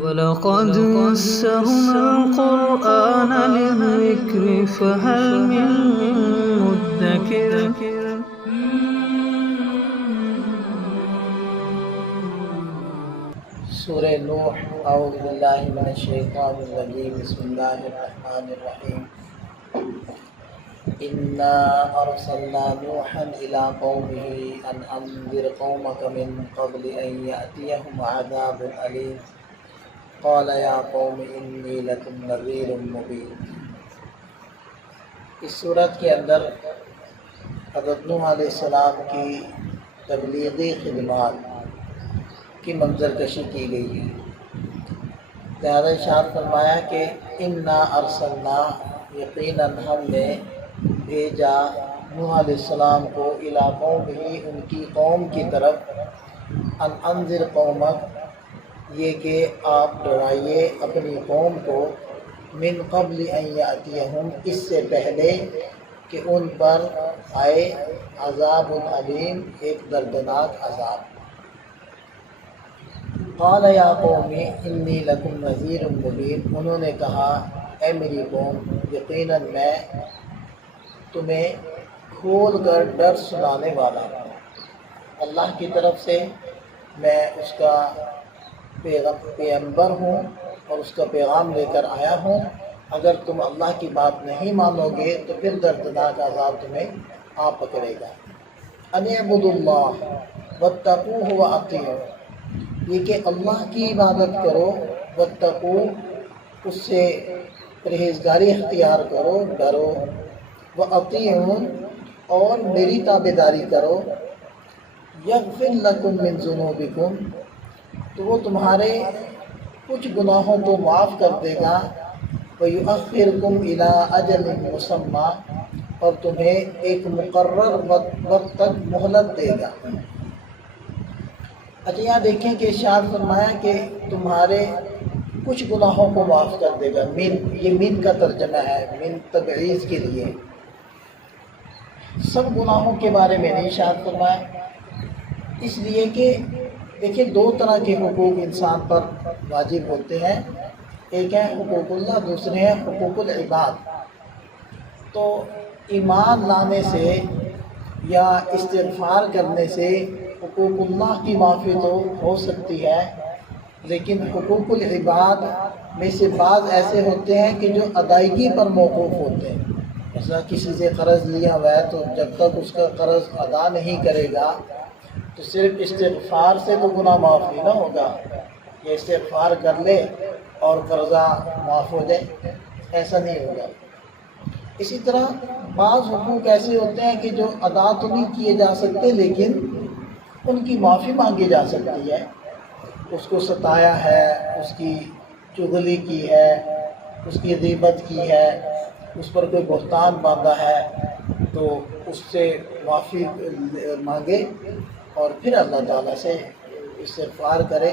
وَلَقَدْ يَسَّرْنَا الْقُرْآنَ لِلذِّكْرِ فَهَلْ مِن مُّدَّكِرٍ سورہ نوح اعوذ باللہ من الشیطان الرجیم بسم اللہ الرحمن الرحیم انا ارسلنا نوحا الى قومه ان انذر قومك من قبل ان یأتیہم عذاب علیم قال یا قوم انی لکم نذیر مبین۔ اس صورت کے اندر حضرت نوح علیہ السلام کی تبلیغی خدمات کی منظر کشی کی گئی ہے۔ لہذا ارشاد فرمایا کہ انا ارسلنا، یقیناً ہم نے بھیجا نوح علیہ السلام کو الی قومہ، ان کی قوم کی طرف، ان انذر قومک، یہ کہ آپ ڈرائیے اپنی قوم کو، من قبل ان یأتیہم، اس سے پہلے کہ ان پر آئے، عذاب علیم، ایک دردناک عذاب۔ قال یا قوم انی لکم نذیر مبین، انہوں نے کہا اے میری قوم، یقیناً میں تمہیں کھول کر ڈر سنانے والا ہوں، اللہ کی طرف سے میں اس کا پیغمبر ہوں اور اس کا پیغام لے کر آیا ہوں۔ اگر تم اللہ کی بات نہیں مانو گے تو پھر دردناک عذاب تمہیں آ پکڑے گا۔ ان اعبدوا اللہ واتقوہ واطیعوہ، یہ کہ اللہ کی عبادت کرو، واتقوا، اس سے پرہیزگاری اختیار کرو، ڈرو، واطیعون، اور میری تابعداری کرو، یغفر لکم من ذنوبکم، تو وہ تمہارے کچھ گناہوں کو معاف کر دے گا، ویؤخرکم الی اجل مسمی، اور تمہیں ایک مقرر وقت تک مہلت دے گا۔ اچھا یہاں دیکھیں کہ ارشاد فرمایا کہ تمہارے کچھ گناہوں کو معاف کر دے گا۔ من، یہ من کا ترجمہ ہے، من تبعیض کے لیے، سب گناہوں کے بارے میں نہیں ارشاد فرمایا، اس لیے کہ دیکھیں دو طرح کے حقوق انسان پر واجب ہوتے ہیں، ایک ہے حقوق اللہ، دوسرے ہیں حقوق العباد۔ تو ایمان لانے سے یا استغفار کرنے سے حقوق اللہ کی معافی تو ہو سکتی ہے، لیکن حقوق العباد میں سے بعض ایسے ہوتے ہیں کہ جو ادائیگی پر موقوف ہوتے ہیں۔ مثلا کسی سے قرض لیا ہوا ہے تو جب تک اس کا قرض ادا نہیں کرے گا تو صرف استغفار سے تو گناہ معاف نہیں نہ ہوگا، یہ استغفار کر لے اور قرضہ معاف ہو جائے، ایسا نہیں ہوگا۔ اسی طرح بعض حقوق ایسے ہوتے ہیں کہ جو ادا تو نہیں کیے جا سکتے لیکن ان کی معافی مانگی جا سکتی ہے۔ اس کو ستایا ہے، اس کی چغلی کی ہے، اس کی غیبت کی ہے، اس پر کوئی بہتان باندھا ہے، تو اس سے معافی مانگے اور پھر اللہ تعالیٰ سے استغفار کرے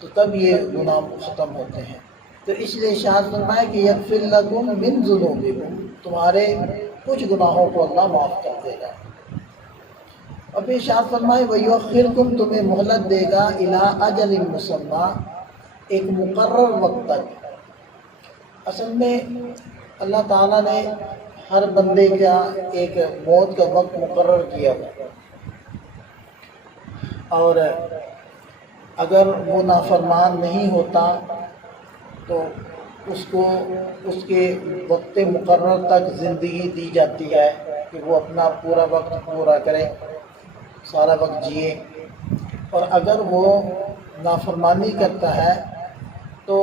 تو تب یہ گناہ ختم ہوتے ہیں۔ تو اس لیے ارشاد فرمایا کہ یغفر لکم من ذنوبکم، تمہارے کچھ گناہوں کو اللہ معاف کر دے گا۔ اور پھر ارشاد فرمائے وَيُؤَخِّرْكُمْ، تمہیں مہلت دے گا، اِلیٰ اَجَلٍ مُّسَمًّى، ایک مقرر وقت تک۔ اصل میں اللہ تعالیٰ نے ہر بندے کا ایک موت کا وقت مقرر کیا ہوا، اور اگر وہ نافرمان نہیں ہوتا تو اس کو اس کے وقت مقرر تک زندگی دی جاتی ہے کہ وہ اپنا پورا وقت پورا کرے، سارا وقت جیے، اور اگر وہ نافرمانی کرتا ہے تو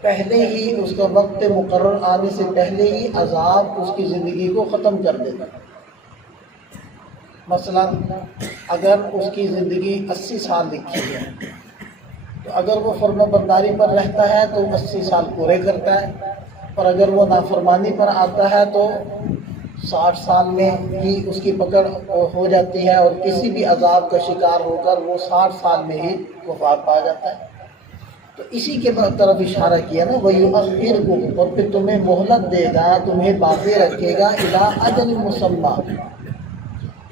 پہلے ہی اس کا وقت مقرر آنے سے پہلے ہی عذاب اس کی زندگی کو ختم کر دیتا ہے۔ مثلا اگر اس کی زندگی 80 سال لکھی ہے تو اگر وہ فرما برداری پر رہتا ہے تو 80 سال پورے کرتا ہے، اور اگر وہ نافرمانی پر آتا ہے تو 60 سال میں ہی اس کی پکڑ ہو جاتی ہے، اور کسی بھی عذاب کا شکار ہو کر وہ 60 سال میں ہی وفات پا جاتا ہے۔ تو اسی کے طرف اشارہ کیا نا، وَيُؤَخِّرْكُمْ، اور پھر تمہیں مہلت دے گا، تمہیں باقی رکھے گا، اِلیٰ اَجَلٍ مُّسَمًّى،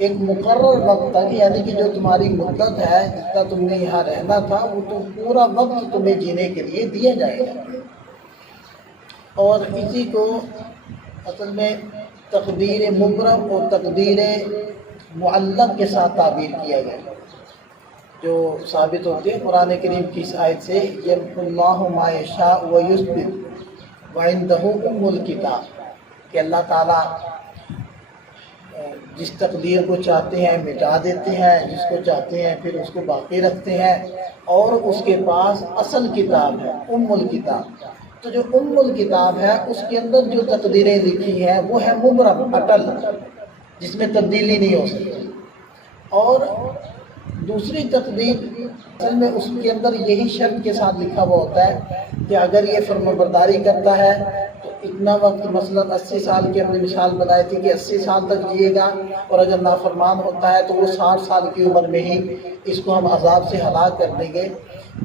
ایک مقرر وقت تک، یعنی کہ جو تمہاری مدت ہے جتنا تم نے یہاں رہنا تھا وہ تو پورا وقت تمہیں جینے کے لیے دیا جائے گا. اور اسی کو اصل میں تقدیر مبرم اور تقدیر معلق کے ساتھ تعبیر کیا گیا، جو ثابت ہوتی ہے قرآن کریم کی اس آیت سے، یمحو اللہ ما یشاء ویثبت وعندہ ام الکتاب، کہ اللہ تعالیٰ جس تقدیر کو چاہتے ہیں مٹا دیتے ہیں، جس کو چاہتے ہیں پھر اس کو باقی رکھتے ہیں، اور اس کے پاس اصل کتاب ہے ام الکتاب. تو جو ام الکتاب ہے اس کے اندر جو تقدیریں لکھی ہیں وہ ہے مبرم، اٹل، جس میں تبدیلی نہیں ہو سکتی. اور دوسری تقدیر اصل میں اس کے اندر یہی شرط کے ساتھ لکھا ہوا ہوتا ہے کہ اگر یہ فرمانبرداری کرتا ہے تو اتنا وقت، مثلا 80 سال کی اپنی مثال بنائی تھی کہ 80 سال تک جیے گا، اور اگر نافرمان ہوتا ہے تو وہ 60 سال کی عمر میں ہی اس کو ہم عذاب سے ہلاک کر دیں گے.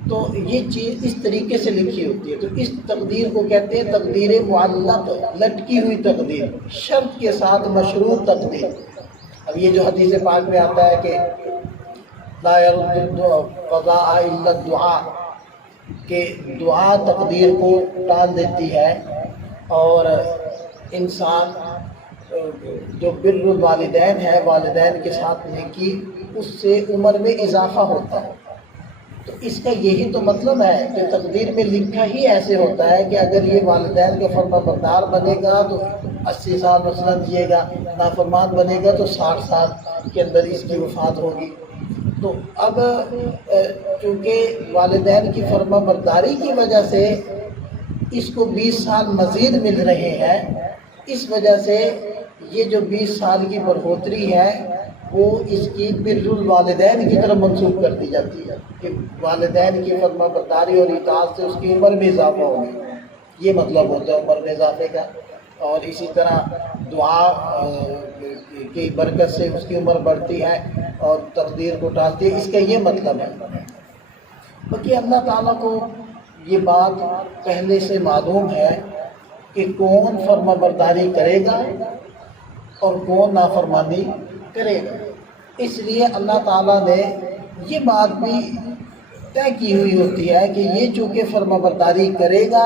تو یہ چیز اس طریقے سے لکھی ہوتی ہے. تو اس تقدیر کو کہتے ہیں تقدیر معلق، لٹکی ہوئی تقدیر، شرط کے ساتھ مشروط تقدیر. اب یہ جو حدیث پاک میں آتا ہے کہ لا يرد القضاء الا الدعاء، کہ دعا تقدیر کو ٹال دیتی ہے، اور انسان جو بر الوالدین ہے، والدین کے ساتھ نیکی، اس سے عمر میں اضافہ ہوتا ہے. تو اس کا یہی تو مطلب ہے کہ تقدیر میں لکھا ہی ایسے ہوتا ہے کہ اگر یہ والدین کا فرما بردار بنے گا تو 80 سال مثلا جیے گا، نافرمان بنے گا تو 60 سال کے اندر اس کی وفات ہوگی. تو اب چونکہ والدین کی فرما برداری کی وجہ سے اس کو 20 سال مزید مل رہے ہیں، اس وجہ سے یہ جو 20 سال کی بڑھوتری ہے وہ اس کی بر الوالدین کی طرف منسوخ کر دی جاتی ہے کہ والدین کی فرما برداری اور اطاعت سے اس کی عمر میں اضافہ ہوگی. یہ مطلب ہوتا ہے عمر میں اضافے کا. اور اسی طرح دعا کی برکت سے اس کی عمر بڑھتی ہے اور تقدیر کو ٹالتی ہے، اس کا یہ مطلب ہے. باقی اللہ تعالیٰ کو یہ بات پہلے سے معلوم ہے کہ کون فرما برداری کرے گا اور کون نافرمانی کرے گا. اس لیے اللہ تعالیٰ نے یہ بات بھی طے کی ہوئی ہوتی ہے کہ یہ چونکہ فرما برداری کرے گا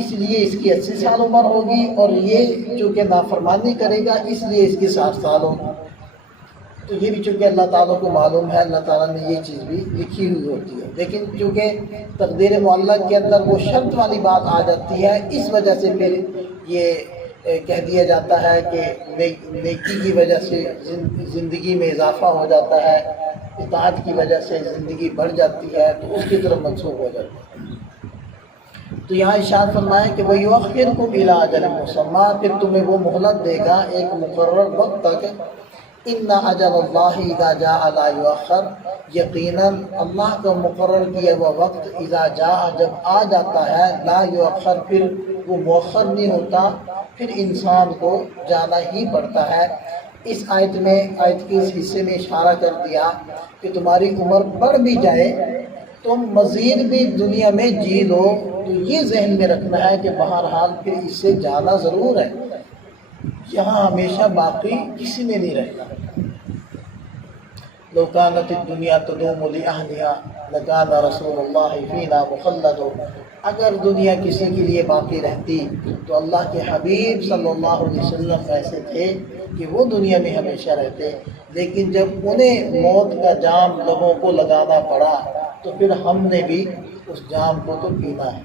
اس لیے اس کی 80 سال عمر ہوگی، اور یہ چونکہ نافرمانی کرے گا اس لیے اس کی 60 سال ہوگی. تو یہ بھی چونکہ اللہ تعالیٰ کو معلوم ہے، اللہ تعالیٰ نے یہ چیز بھی لکھی ہوئی ہوتی ہے. لیکن چونکہ تقدیر معلق کے اندر وہ شرط والی بات آ جاتی ہے، اس وجہ سے پھر یہ کہہ دیا جاتا ہے کہ نیکی کی وجہ سے زندگی میں اضافہ ہو جاتا ہے، اطاعت کی وجہ سے زندگی بڑھ جاتی ہے، تو اس کی طرف منسوخ ہو جاتی ہے. تو یہاں ارشاد فرمائے کہ وَيُؤَخِّرُكُمْ إِلَىٰ أَجَلٍ مُّسَمًّى، پھر تمہیں وہ مہلت دے گا ایک مقرر وقت تک. إِنَّ أَجَلَ اللَّهِ إِذَا جَاءَ لَا يُؤَخَّرُ، یقیناً اللہ کا مقرر کیا ہوا وقت اذا جاء، جب آ جاتا ہے، لا یؤخر، پھر وہ مؤخر نہیں ہوتا، پھر انسان کو جانا ہی پڑتا ہے. اس آیت میں، آیت کے اس حصے میں اشارہ کر دیا کہ تمہاری عمر بڑھ بھی جائے، تم مزید بھی دنیا میں جی لو، تو یہ ذہن میں رکھنا ہے کہ بہرحال پھر اس سے جانا ضرور ہے، یہاں ہمیشہ باقی کسی نے نہیں رہنا. لو كانت الدنيا تدوم لأهلها لكان رسول الله فينا مخلد، اگر دنیا کسی کے لیے باقی رہتی تو اللہ کے حبیب صلی اللہ علیہ وسلم ایسے تھے کہ وہ دنیا میں ہمیشہ رہتے. لیکن جب انہیں موت کا جام لبوں کو لگانا پڑا تو پھر ہم نے بھی اس جام کو تو پینا ہے.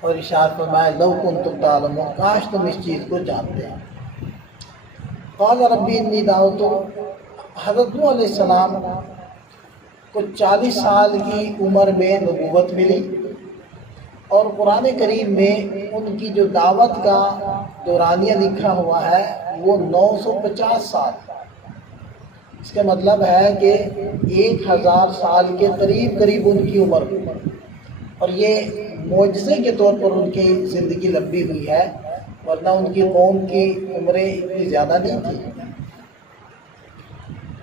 اور ارشاد فرمایا لو کنتم تعلمون، کاش تم اس چیز کو جانتے ہیں. قال ربی انی دعوت، حضرت نوح علیہ السلام کو 40 سال کی عمر میں نبوت ملی، اور قرآن کریم میں ان کی جو دعوت کا دورانیہ لکھا ہوا ہے وہ 950 سال. اس کا مطلب ہے کہ 1000 سال کے قریب قریب ان کی عمر ہوئی، اور یہ معجزے کے طور پر ان کی زندگی لمبی ہوئی ہے، ورنہ ان کی قوم کی عمریں اتنی زیادہ نہیں تھیں.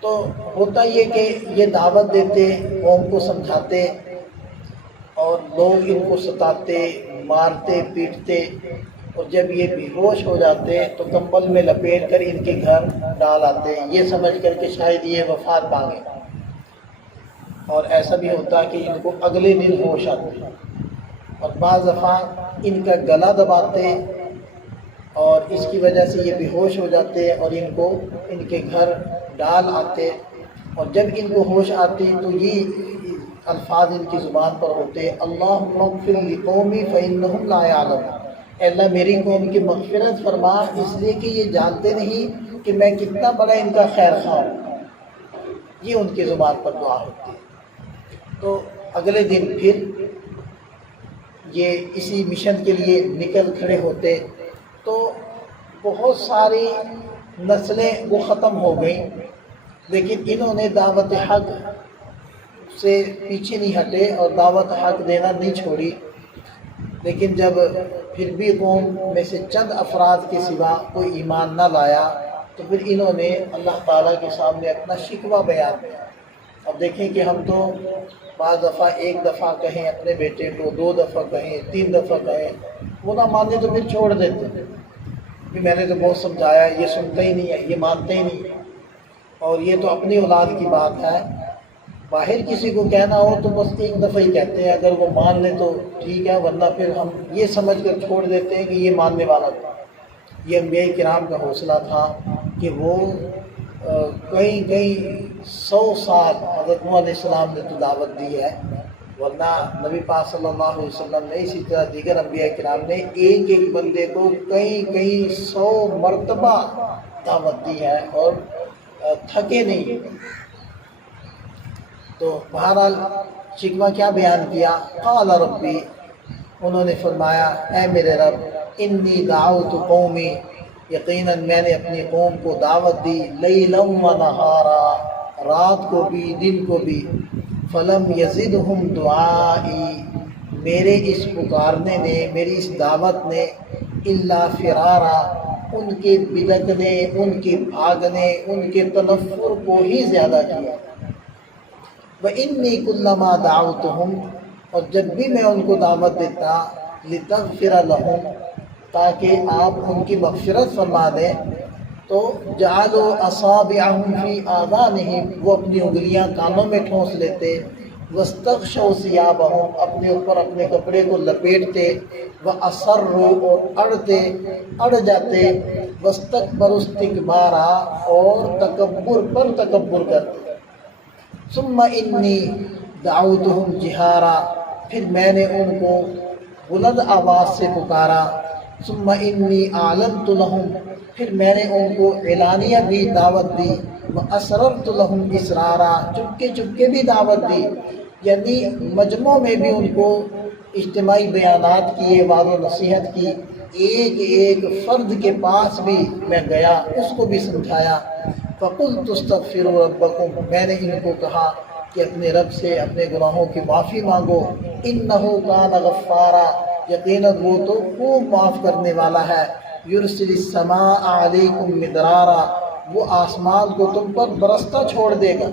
تو ہوتا یہ کہ یہ دعوت دیتے، قوم کو سمجھاتے، اور لوگ ان کو ستاتے، مارتے، پیٹتے، اور جب یہ بے ہوش ہو جاتے تو کمبل میں لپیٹ کر ان کے گھر ڈال آتے ہیں، یہ سمجھ کر کہ شاید یہ وفات پائیں گے، اور ایسا بھی ہوتا ہے کہ ان کو اگلے دن ہوش آتے، اور بعض دفعہ ان کا گلا دباتے اور اس کی وجہ سے یہ بے ہوش ہو جاتے اور ان کو ان کے گھر ڈال آتے، اور جب ان کو ہوش آتی تو یہ الفاظ ان کی زبان پر ہوتے، اللہم اغفر لقومی فإنہم لا یعلمون، اے اللہ میری قوم کی مغفرت فرما اس لیے کہ یہ جانتے نہیں کہ میں کتنا بڑا ان کا خیر خواہ ہوں، یہ ان کی زبان پر دعا ہوتی ہے۔ تو اگلے دن پھر یہ اسی مشن کے لیے نکل کھڑے ہوتے، تو بہت ساری نسلیں وہ ختم ہو گئیں، لیکن انہوں نے دعوت حق سے پیچھے نہیں ہٹے اور دعوت حق دینا نہیں چھوڑی، لیکن جب پھر بھی قوم میں سے چند افراد کے سوا کوئی ایمان نہ لایا تو پھر انہوں نے اللہ تعالیٰ کے سامنے اپنا شکوہ بیان کیا۔ اب دیکھیں کہ ہم تو بعض دفعہ ایک دفعہ کہیں اپنے بیٹے کو، 2 دفعہ کہیں، 3 دفعہ کہیں، وہ نہ مانے تو پھر چھوڑ دیتے ہیں کہ میں نے تو بہت سمجھایا، یہ سنتا ہی نہیں ہے، یہ مانتے ہی نہیں ہے، اور یہ تو اپنی اولاد کی بات ہے، باہر کسی کو کہنا ہو تو بس ایک دفعہ ہی کہتے ہیں، اگر وہ مان لے تو ٹھیک ہے، ورنہ پھر ہم یہ سمجھ کر چھوڑ دیتے ہیں کہ یہ ماننے والا تھا۔ یہ انبیاء کرام کا حوصلہ تھا کہ وہ کئی 100 سال حضرت نوح علیہ السلام نے تو دعوت دی ہے، ورنہ نبی پاک صلی اللہ علیہ وسلم نے اسی طرح دیگر انبیاء کرام نے ایک بندے کو کئی 100 مرتبہ دعوت دی ہے اور تھکے نہیں۔ تو بہرحال شکوہ کیا بیان کیا؟ قال ربی، انہوں نے فرمایا اے میرے رب، انی دعوت قومی، یقیناً میں نے اپنی قوم کو دعوت دی، لیلا و نہارا، رات کو بھی دن کو بھی، فلم یزدہم دعائی، میرے اس پکارنے نے، میری اس دعوت نے، الا فرارا، ان کے بلکنے، ان کے بھاگنے، ان کے تنفر کو ہی زیادہ کیا۔ وَإِنِّي كُلَّمَا دَعَوْتُهُمْ، اور جب بھی میں ان کو دعوت دیتا، لِتَغْفِرَ لَهُمْ، تاکہ آپ ان کی مغفرت فرما دیں، تو جعلوا اصابعهم فی آذانہم، وہ اپنی انگلیاں کانوں میں ٹھونس لیتے، واستغشوا ثیابہم، اپنے اوپر اپنے کپڑے کو لپیٹتے، وَأَصَرُّوا، اور اڑ جاتے، وَاسْتَكْبَرُوا اسْتِكْبَارًا، اور تکبر پر تکبر کرتے۔ ثم انی دعوتہم جہارا، پھر میں نے ان کو بلند آواز سے پکارا، ثم انی اعلنت لہم، پھر میں نے ان کو اعلانیہ بھی دعوت دی، واسررت لہم اسرارا، چپکے بھی دعوت دی، یعنی مجمع میں بھی ان کو اجتماعی بیانات کیے، وعظ و نصیحت کی، ایک فرد کے پاس بھی میں گیا، اس کو بھی سمجھایا۔ فَقُلْتُ اسْتَغْفِرُوا رَبَّكُمْ، میں نے ان کو کہا کہ اپنے رب سے اپنے گناہوں کی معافی مانگو، إِنَّهُ كَانَ غَفَّارًا، یقیناً وہ تو خوب معاف کرنے والا ہے، يُرْسِلِ السَّمَاءَ عَلَيْكُمْ مِدْرَارًا، وہ آسمان کو تم پر برستا چھوڑ دے گا۔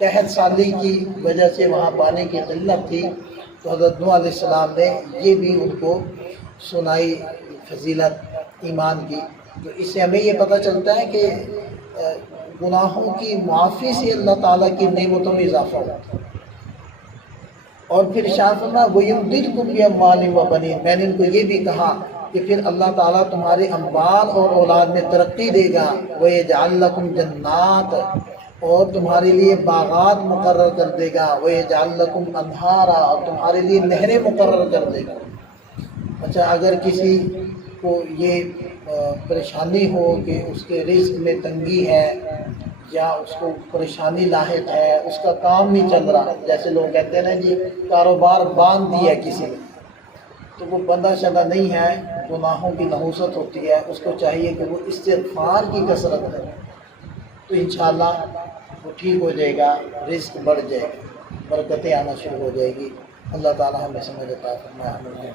قحط سالی کی وجہ سے وہاں پانی کی قلت تھی، تو حضرت نوح علیہ السلام نے یہ بھی ان کو سنائی فضیلت ایمان کی۔ تو اس سے ہمیں یہ پتہ چلتا ہے کہ گناہوں کی معافی سے اللہ تعالیٰ کی نعمتوں میں اضافہ ہوتا ہے۔ اور پھر ارشاد فرمایا وَيُمْدِدْكُمْ بِأَمْوَالٍ وَبَنِينَ، میں نے ان کو یہ بھی کہا کہ پھر اللہ تعالیٰ تمہارے اموال اور اولاد میں ترقی دے گا، وَيَجْعَلْ لَكُمْ جَنَّاتٍ، اور تمہارے لیے باغات مقرر کر دے گا، وَيَجْعَلْ لَكُمْ أَنْهَارًا، اور تمہارے لیے نہریں مقرر کر دے گا۔ اچھا، اگر کسی کو یہ پریشانی ہو کہ اس کے رزق میں تنگی ہے یا اس کو پریشانی لاحق ہے، اس کا کام نہیں چل رہا، جیسے لوگ کہتے ہیں نا جی کاروبار باندھ دیا کسی نے، تو وہ بندہ شدہ نہیں ہے، گناہوں کی نحوست ہوتی ہے، اس کو چاہیے کہ وہ استغفار کی کثرت کرے، تو انشاءاللہ وہ ٹھیک ہو جائے گا، رزق بڑھ جائے گا، برکتیں آنا شروع ہو جائے گی۔ اللہ تعالیٰ ہمیں سمجھ عطا فرمائے۔